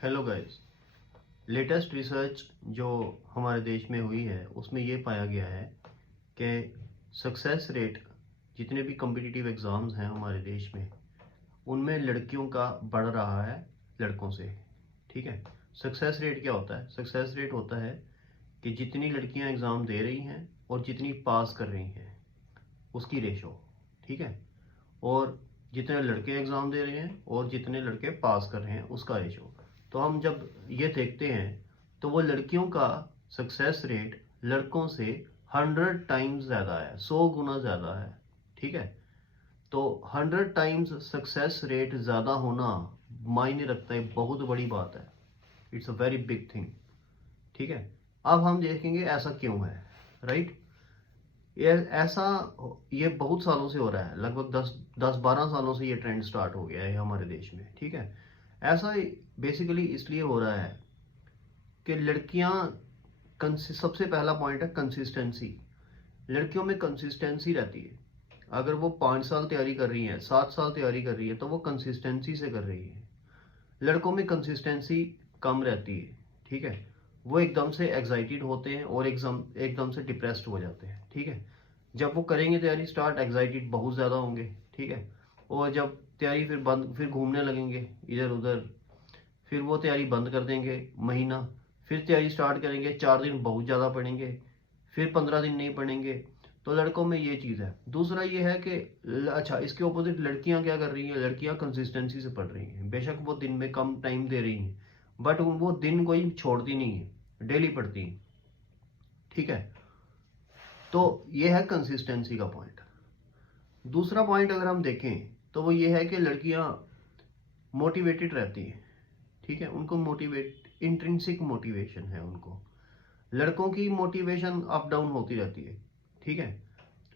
Hello guys. Latest research जो हमारे देश में हुई है उसमें ये पाया गया है कि सक्सेस रेट जितने भी कम्पिटिटिव एग्ज़ाम्स हैं हमारे देश में उनमें लड़कियों का बढ़ रहा है लड़कों से। ठीक है। सक्सेस रेट क्या होता है? सक्सेस रेट होता है कि जितनी लड़कियां एग्ज़ाम दे रही हैं और जितनी पास कर रही हैं उसकी रेशो। ठीक है। और जितने लड़के एग्ज़ाम दे रहे हैं और जितने लड़के पास कर रहे हैं उसका रेशो। तो हम जब ये देखते हैं तो वो लड़कियों का सक्सेस रेट लड़कों से 100 टाइम्स ज़्यादा है, 100 गुना ज़्यादा है। ठीक है। तो 100 टाइम्स सक्सेस रेट ज़्यादा होना मायने रखता है, बहुत बड़ी बात है। It's a very big thing. ठीक है। अब हम देखेंगे ऐसा क्यों है। राइट। ये ऐसा ये बहुत सालों से हो रहा है, लगभग 10-12 सालों से ये ट्रेंड स्टार्ट हो गया है हमारे देश में। ठीक है। ऐसा बेसिकली इसलिए हो रहा है कि लड़कियां सबसे पहला पॉइंट है कंसिस्टेंसी। लड़कियों में कंसिस्टेंसी रहती है। अगर वो 5 साल तैयारी कर रही है, 7 साल तैयारी कर रही है तो वो कंसिस्टेंसी से कर रही है। लड़कों में कंसिस्टेंसी कम रहती है। ठीक है। वो एकदम से एग्जाइटेड होते हैं और एकदम से डिप्रेस्ड हो जाते हैं। ठीक है। जब वो करेंगे तैयारी स्टार्ट, एग्जाइटेड बहुत ज़्यादा होंगे। ठीक है। और जब तैयारी फिर बंद, फिर घूमने लगेंगे इधर उधर, फिर वो तैयारी बंद कर देंगे महीना, फिर तैयारी स्टार्ट करेंगे, 4 दिन बहुत ज़्यादा पढ़ेंगे, फिर 15 दिन नहीं पढ़ेंगे। तो लड़कों में ये चीज़ है। दूसरा ये है कि अच्छा, इसके ऑपोजिट लड़कियां क्या कर रही हैं? लड़कियां कंसिस्टेंसी से पढ़ रही हैं। बेशक वो दिन में कम टाइम दे रही हैं बट वो दिन कोई छोड़ती नहीं है, डेली पढ़ती हैं। ठीक है। तो ये है कंसिस्टेंसी का पॉइंट। दूसरा पॉइंट अगर हम देखें तो वो ये है कि लड़कियां मोटिवेटेड रहती हैं। ठीक है। उनको मोटिवेट इंट्रिंसिक मोटिवेशन है उनको। लड़कों की मोटिवेशन अप डाउन होती रहती है। ठीक है।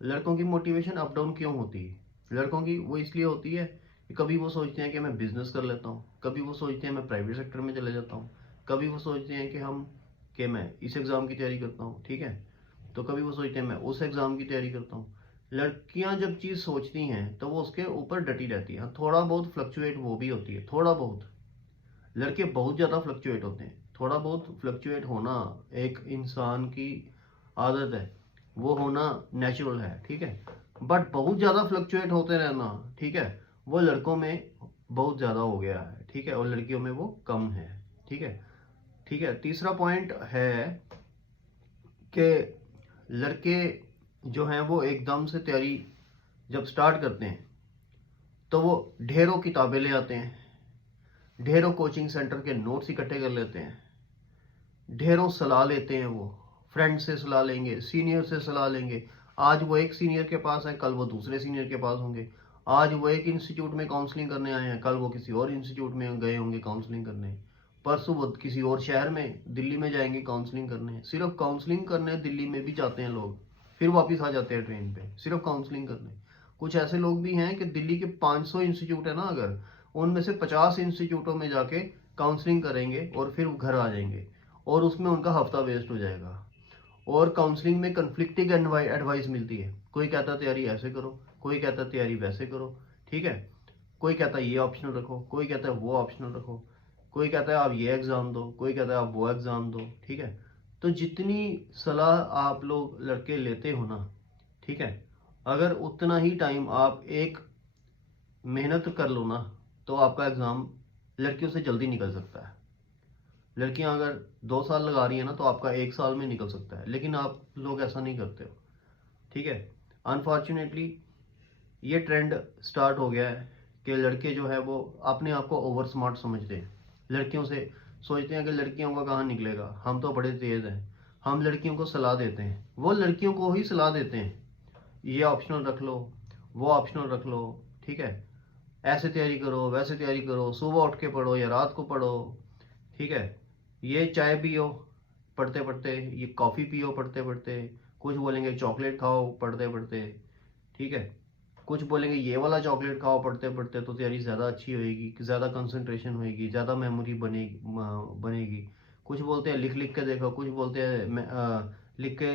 लड़कों की मोटिवेशन अप डाउन क्यों होती है? लड़कों की वो इसलिए होती है कि कभी वो सोचते हैं कि मैं बिजनेस कर लेता हूँ, कभी वो सोचते हैं मैं प्राइवेट सेक्टर में चले जाता हूँ, कभी वो सोचते हैं कि मैं इस एग्ज़ाम की तैयारी करता हूँ। ठीक है। तो कभी वो सोचते हैं मैं उस एग्ज़ाम की तैयारी करता हूँ। लड़कियां जब चीज़ सोचती हैं तो वो उसके ऊपर डटी रहती हैं। थोड़ा बहुत फ्लक्चुएट वो भी होती है, थोड़ा बहुत। लड़के बहुत ज़्यादा फ्लक्चुएट होते हैं। थोड़ा बहुत फ्लक्चुएट होना एक इंसान की आदत है, वो होना नेचुरल है। ठीक है। बट बहुत ज़्यादा फ्लक्चुएट होते रहना, ठीक है, वो लड़कों में बहुत ज़्यादा हो गया है। ठीक है। और लड़कियों में वो कम है। ठीक है। ठीक है। तीसरा पॉइंट है कि लड़के जो हैं वो एकदम से तैयारी जब स्टार्ट करते हैं तो वो ढेरों किताबें ले आते हैं, ढेरों कोचिंग सेंटर के नोट्स इकट्ठे कर लेते हैं, ढेरों सलाह लेते हैं। वो फ्रेंड से सलाह लेंगे, सीनियर से सलाह लेंगे। आज वो एक सीनियर के पास है, कल वो दूसरे सीनियर के पास होंगे। आज वो एक इंस्टीट्यूट में काउंसलिंग करने आए हैं, कल वो किसी और इंस्टीट्यूट में गए होंगे काउंसलिंग करने। परसों वो किसी और शहर में, दिल्ली में जाएंगे काउंसलिंग करने। सिर्फ काउंसलिंग करने दिल्ली में भी जाते हैं लोग, फिर वापस आ जाते हैं ट्रेन पे सिर्फ काउंसलिंग करने। कुछ ऐसे लोग भी हैं कि दिल्ली के 500 इंस्टीट्यूट है ना, अगर उनमें से 50 इंस्टीट्यूटों में जाके काउंसलिंग करेंगे और फिर घर आ जाएंगे और उसमें उनका हफ्ता वेस्ट हो जाएगा। और काउंसलिंग में कन्फ्लिक्टिंग एडवाइस मिलती है। कोई कहता तैयारी ऐसे करो, कोई कहता तैयारी वैसे करो। ठीक है। कोई कहता है ये ऑप्शनल रखो, कोई कहता है वो ऑप्शनल रखो, कोई कहता है आप ये एग्ज़ाम दो, कोई कहता है आप वो एग्ज़ाम दो। ठीक है। तो जितनी सलाह आप लोग लड़के लेते हो ना, ठीक है, अगर उतना ही टाइम आप एक मेहनत कर लो ना तो आपका एग्ज़ाम लड़कियों से जल्दी निकल सकता है। लड़कियां अगर 2 साल लगा रही है ना तो आपका 1 साल में निकल सकता है, लेकिन आप लोग ऐसा नहीं करते हो। ठीक है। अनफॉर्चुनेटली ये ट्रेंड स्टार्ट हो गया है कि लड़के जो है वो अपने आप को ओवर स्मार्ट समझते हैं। लड़कियों से सोचते हैं कि लड़कियों का कहाँ निकलेगा, हम तो बड़े तेज़ हैं। हम लड़कियों को सलाह देते हैं, वो लड़कियों को ही सलाह देते हैं, ये ऑप्शनल रख लो, वो ऑप्शनल रख लो। ठीक है। ऐसे तैयारी करो, वैसे तैयारी करो, सुबह उठ के पढ़ो या रात को पढ़ो। ठीक है। ये चाय पियो पढ़ते पढ़ते, ये कॉफ़ी पियो पढ़ते पढ़ते, कुछ बोलेंगे चॉकलेट खाओ पढ़ते पढ़ते। ठीक है। कुछ बोलेंगे ये वाला चॉकलेट खाओ पढ़ते पढ़ते तो तैयारी ज़्यादा अच्छी होएगी, ज़्यादा कंसंट्रेशन होएगी, ज़्यादा मेमोरी बनेगी। कुछ बोलते हैं लिख लिख के देखो, कुछ बोलते हैं लिख के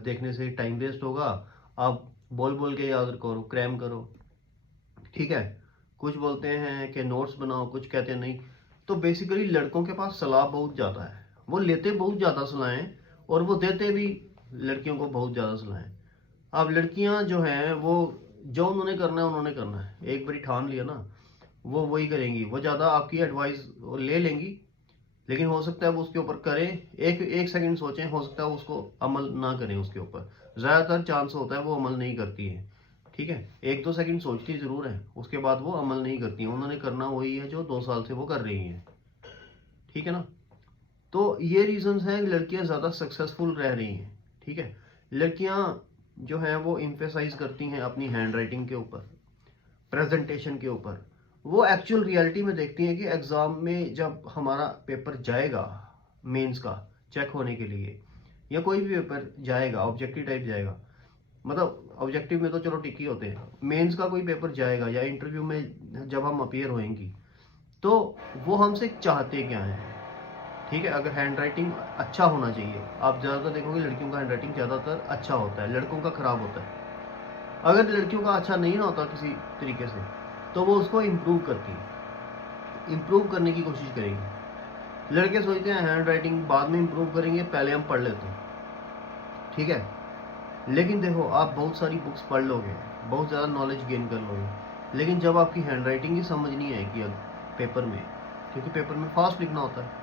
देखने से टाइम वेस्ट होगा, आप बोल बोल के याद करो, क्रैम करो। ठीक है। कुछ बोलते हैं कि नोट्स बनाओ, कुछ कहते हैं नहीं। तो बेसिकली लड़कों के पास सलाह बहुत ज़्यादा है, वो लेते बहुत ज़्यादा सलाहें और वो देते भी लड़कियों को बहुत ज़्यादा सलाहें। अब लड़कियां जो हैं वो जो उन्होंने करना है उन्होंने करना है, एक बारी ठान लिया ना वो वही करेंगी। वो ज़्यादा आपकी एडवाइस ले लेंगी, लेकिन हो सकता है वो उसके ऊपर करें, एक एक सेकंड सोचें, हो सकता है उसको अमल ना करें उसके ऊपर। ज़्यादातर चांस होता है वो अमल नहीं करती है। ठीक है, एक दो सेकंड सोचती ज़रूर है, उसके बाद वो अमल नहीं करती हैं। उन्होंने करना वही है जो 2 साल से वो कर रही हैं। ठीक है ना। तो ये रीजंस हैं कि लड़कियां ज़्यादा सक्सेसफुल रह रही हैं। ठीक है, लड़कियां जो हैं वो इम्फेसाइज करती हैं अपनी हैंड राइटिंग के ऊपर, प्रेजेंटेशन के ऊपर। वो एक्चुअल रियलिटी में देखती हैं कि एग्ज़ाम में जब हमारा पेपर जाएगा, मेंस का चेक होने के लिए, या कोई भी पेपर जाएगा ऑब्जेक्टिव टाइप जाएगा, मतलब ऑब्जेक्टिव में तो चलो टिक ही होते हैं, मेंस का कोई पेपर जाएगा या इंटरव्यू में जब हम अपीयर होएंगी, तो वो हमसे चाहते क्या हैं। ठीक है, अगर हैंड राइटिंग अच्छा होना चाहिए, आप ज़्यादातर देखोगे लड़कियों का हैंड राइटिंग ज़्यादातर अच्छा होता है, लड़कों का खराब होता है। अगर लड़कियों का अच्छा नहीं ना होता किसी तरीके से, तो वो उसको इम्प्रूव करती है, इम्प्रूव करने की कोशिश करेंगे। लड़के सोचते हैं हैंड राइटिंग बाद में इम्प्रूव करेंगे, पहले हम पढ़ लेते हैं। ठीक है, लेकिन देखो आप बहुत सारी बुक्स पढ़ लोगे, बहुत ज़्यादा नॉलेज गेन कर लोगे, लेकिन जब आपकी हैंड राइटिंग ही समझ नहीं आएगी पेपर में, क्योंकि पेपर में फास्ट लिखना होता है,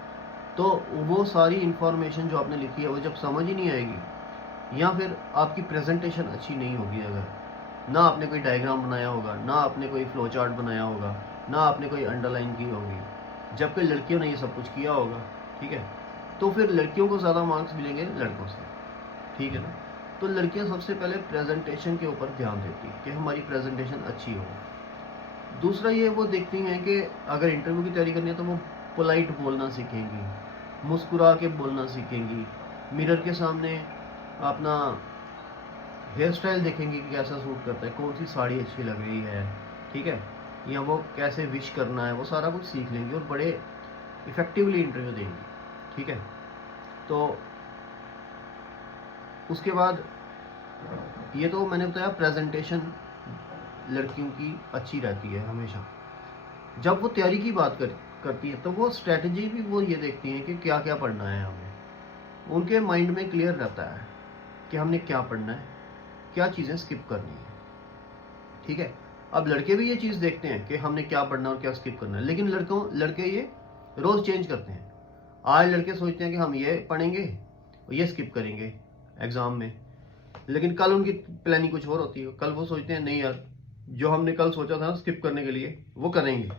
तो वो सारी इंफॉर्मेशन जो आपने लिखी है वो जब समझ ही नहीं आएगी, या फिर आपकी प्रेजेंटेशन अच्छी नहीं होगी, अगर ना आपने कोई डायग्राम बनाया होगा, ना आपने कोई फ्लो चार्ट बनाया होगा, ना आपने कोई अंडरलाइन की होगी, जबकि लड़कियों ने ये सब कुछ किया होगा। ठीक है, तो फिर लड़कियों को ज़्यादा मार्क्स मिलेंगे लड़कों से। ठीक है ना। तो लड़कियां सबसे पहले प्रेजेंटेशन के ऊपर ध्यान देती हैं कि हमारी प्रेजेंटेशन अच्छी हो। दूसरा ये वो देखती हैं कि अगर इंटरव्यू की तैयारी करनी है तो वो पोलाइट बोलना सीखेंगी, मुस्कुरा के बोलना सीखेंगी, मिरर के सामने अपना हेयर स्टाइल देखेंगी कि कैसा सूट करता है, कौन सी साड़ी अच्छी लग रही है। ठीक है, या वो कैसे विश करना है, वो सारा कुछ सीख लेंगी और बड़े इफेक्टिवली इंटरव्यू देंगी। ठीक है, तो उसके बाद ये तो मैंने बताया प्रेजेंटेशन लड़कियों की अच्छी रहती है हमेशा। जब वो तैयारी की बात करती है तो वो स्ट्रेटजी भी वो ये देखती हैं कि क्या क्या पढ़ना है हमें। उनके माइंड में क्लियर रहता है कि हमने क्या पढ़ना है, क्या चीज़ें स्किप करनी है। ठीक है, अब लड़के भी ये चीज़ देखते हैं कि हमने क्या पढ़ना और क्या स्किप करना है, लेकिन लड़के ये रोज़ चेंज करते हैं। आज लड़के सोचते हैं कि हम ये पढ़ेंगे और ये स्किप करेंगे एग्ज़ाम में, लेकिन कल उनकी प्लानिंग कुछ और होती है। कल वो सोचते हैं नहीं यार, जो हमने कल सोचा था स्किप करने के लिए वो करेंगे,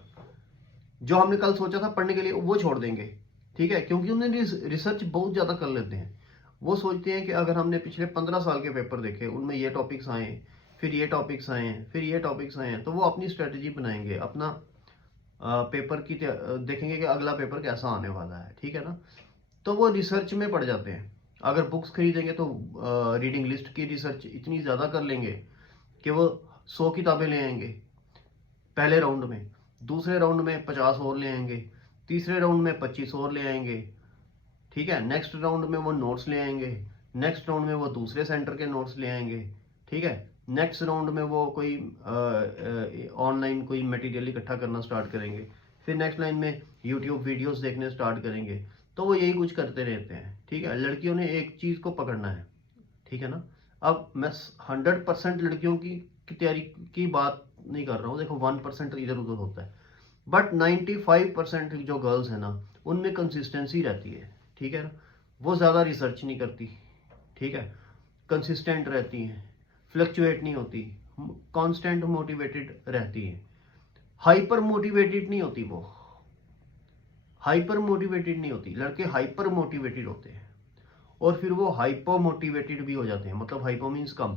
जो हमने कल सोचा था पढ़ने के लिए वो छोड़ देंगे। ठीक है, क्योंकि उन्हें रिसर्च बहुत ज़्यादा कर लेते हैं। वो सोचते हैं कि अगर हमने पिछले 15 साल के पेपर देखे, उनमें ये टॉपिक्स आए, फिर ये टॉपिक्स आए हैं, फिर ये टॉपिक्स आए हैं, तो वो अपनी स्ट्रेटजी बनाएंगे, अपना पेपर की देखेंगे कि अगला पेपर कैसा आने वाला है। ठीक है ना, तो वो रिसर्च में पड़ जाते हैं। अगर बुक्स खरीदेंगे तो रीडिंग लिस्ट की रिसर्च इतनी ज़्यादा कर लेंगे कि वो 100 किताबें ले आएंगे पहले राउंड में, दूसरे राउंड में 50 और ले आएंगे, तीसरे राउंड में 25 और ले आएंगे। ठीक है, नेक्स्ट राउंड में वो नोट्स ले आएंगे, नेक्स्ट राउंड में वो दूसरे सेंटर के नोट्स ले आएंगे। ठीक है, नेक्स्ट राउंड में वो कोई ऑनलाइन कोई मटेरियल इकट्ठा करना स्टार्ट करेंगे, फिर नेक्स्ट लाइन में यूट्यूब वीडियोस देखने स्टार्ट करेंगे। तो वो यही कुछ करते रहते हैं। ठीक है, लड़कियों ने एक चीज़ को पकड़ना है। ठीक है ना। अब मैं 100% लड़कियों की तैयारी की बात नहीं कर रहा हूँ, देखो 1% इधर उधर होता है, बट 95% जो गर्ल्स है ना उनमें कंसिस्टेंसी रहती है। ठीक है ना, वो ज़्यादा रिसर्च नहीं करती। ठीक है, कंसिस्टेंट रहती हैं, फ्लक्चुएट नहीं होती, कांस्टेंट मोटिवेटेड रहती हैं। हाइपर मोटिवेटेड नहीं होती वो, हाइपर मोटिवेटेड नहीं होती। लड़के हाइपर मोटिवेटेड होते हैं और फिर वो हाइपर मोटिवेटेड भी हो जाते हैं, मतलब हाइपर मीन्स कम।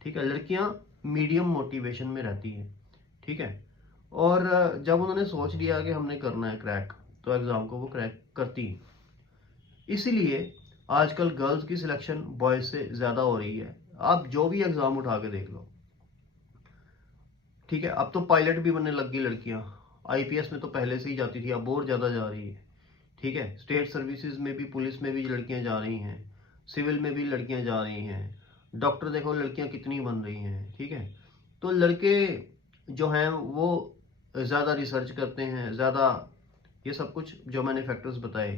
ठीक है, लड़कियां मीडियम मोटिवेशन में रहती हैं। ठीक है, और जब उन्होंने सोच लिया कि हमने करना है क्रैक, तो एग्ज़ाम को वो क्रैक करती हैं। इसीलिए आजकल गर्ल्स की सिलेक्शन बॉयज से ज़्यादा हो रही है। आप जो भी एग्ज़ाम उठा के देख लो। ठीक है, अब तो पायलट भी बनने लग गई लड़कियां, आईपीएस में तो पहले से ही जाती थी, अब और ज़्यादा जा रही है। ठीक है, स्टेट सर्विसेज में भी, पुलिस में भी लड़कियां जा रही हैं, सिविल में भी लड़कियां जा रही हैं, डॉक्टर देखो लड़कियां कितनी बन रही हैं। ठीक है, तो लड़के जो हैं वो ज़्यादा रिसर्च करते हैं, ज़्यादा, ये सब कुछ जो मैंने फैक्टर्स बताए।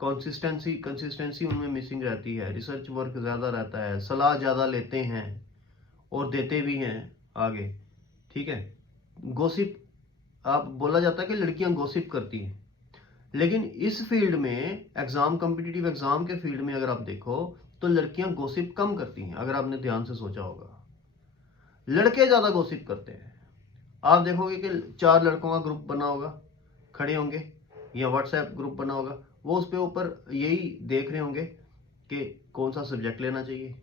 कंसिस्टेंसी उनमें मिसिंग रहती है, रिसर्च वर्क ज़्यादा रहता है, सलाह ज़्यादा लेते हैं और देते भी हैं आगे, ठीक है। गॉसिप, आप बोला जाता है कि लड़कियां गॉसिप करती हैं, लेकिन इस फील्ड में, एग्जाम, कॉम्पिटिटिव एग्जाम के फील्ड में अगर आप देखो तो लड़कियां गॉसिप कम करती हैं। अगर आपने ध्यान से सोचा होगा, लड़के ज्यादा गॉसिप करते हैं। आप देखोगे कि 4 लड़कों का ग्रुप बना होगा, खड़े होंगे, या व्हाट्सएप ग्रुप बना होगा, वो उस पे ऊपर यही देख रहे होंगे कि कौन सा सब्जेक्ट लेना चाहिए,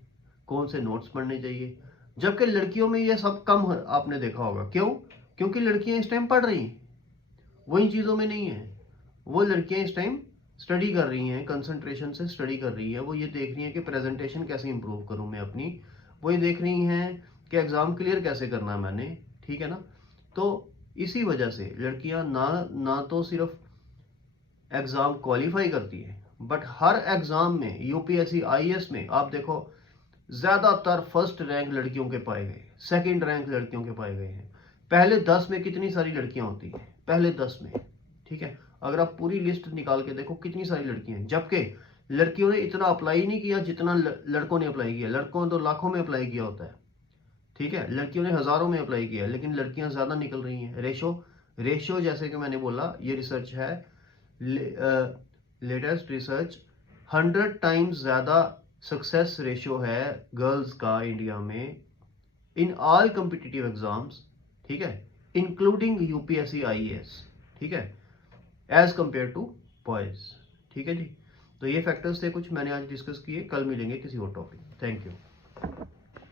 कौन से नोट्स पढ़ने चाहिए। जबकि लड़कियों में ये सब कम आपने देखा होगा। क्यों? क्योंकि लड़कियां इस टाइम पढ़ रही हैं, वो इन चीज़ों में नहीं है। वो लड़कियां इस टाइम स्टडी कर रही हैं, कंसंट्रेशन से स्टडी कर रही हैं। वो ये देख रही हैं कि प्रेजेंटेशन कैसे इंप्रूव करूं मैं अपनी, वो ये देख रही हैं कि एग्ज़ाम क्लियर कैसे करना है मैंने, ठीक है ना। तो इसी वजह से लड़कियां ना तो सिर्फ एग्ज़ाम क्वालिफाई करती है, बट हर एग्ज़ाम में, यूपीएससी, आईएएस में आप देखो ज़्यादातर फर्स्ट रैंक लड़कियों के पाए गए, सेकंड रैंक लड़कियों के पाए गए हैं। पहले 10 में कितनी सारी लड़कियां होती हैं, पहले 10 में, ठीक है। अगर आप पूरी लिस्ट निकाल के देखो कितनी सारी लड़कियां हैं, जबकि लड़कियों ने इतना अप्लाई नहीं किया जितना लड़कों ने अप्लाई किया। लड़कों ने तो लाखों में अप्लाई किया होता है, ठीक है, लड़कियों ने हज़ारों में अप्लाई किया, लेकिन लड़कियां ज़्यादा निकल रही हैं। रेशो जैसे कि मैंने बोला, ये रिसर्च है, लेटेस्ट रिसर्च, 100 टाइम्स ज़्यादा सक्सेस रेशियो है गर्ल्स का इंडिया में इन ऑल कॉम्पिटिटिव एग्जाम्स, ठीक है, इंक्लूडिंग यूपीएससी, आईएएस, ठीक है, एज कंपेयर टू बॉयज, ठीक है जी। तो ये फैक्टर्स थे कुछ मैंने आज डिस्कस किए। कल मिलेंगे किसी और टॉपिक। Thank you.